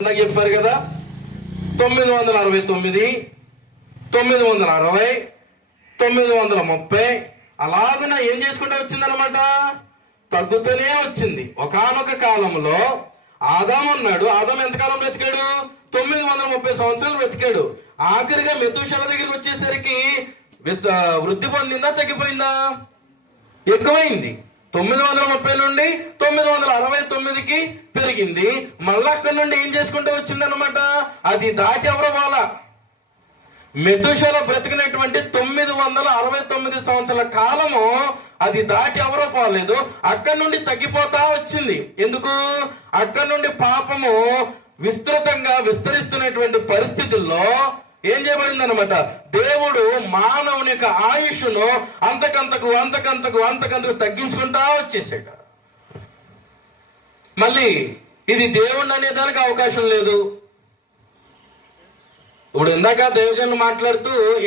చెప్పారు కదా 969, 960, 930 అలాగున ఏం చేసుకుంటూ వచ్చిందనమాట, తగ్గుతూనే వచ్చింది. ఒకానొక కాలంలో ఆదాము అన్నాడు. ఆదాము ఎంతకాలం బ్రతికాడు? 930 సంవత్సరాలు బ్రతికాడు. ఆఖరిగా మెతూషెల దగ్గరికి వచ్చేసరికి వృద్ధి పొందిందా, తగ్గిపోయిందా? ఎక్కువైంది. 930 నుండి 969కి పెరిగింది. మళ్ళా అక్కడి నుండి ఏం చేసుకుంటూ వచ్చిందనమాట, అది దాటి ఎవరో పోలా. మెతూషెల బ్రతికినటువంటి 969 సంవత్సరాల కాలము అది దాటి ఎవరో పోలేదు. అక్కడి నుండి తగ్గిపోతా వచ్చింది. ఎందుకు? అక్కడి నుండి పాపము విస్తృతంగా విస్తరిస్తున్నటువంటి పరిస్థితుల్లో ఏం చేయబడింది అనమాట, దేవుడు మానవుని యొక్క ఆయుష్ను అంతకంతకు తగ్గించుకుంటా వచ్చేసాడు. మళ్ళీ ఇది దేవుణ్ణి అనేదానికి అవకాశం లేదు. ఇప్పుడు ఇందాక దైవజనులు మాట్లాడుతూ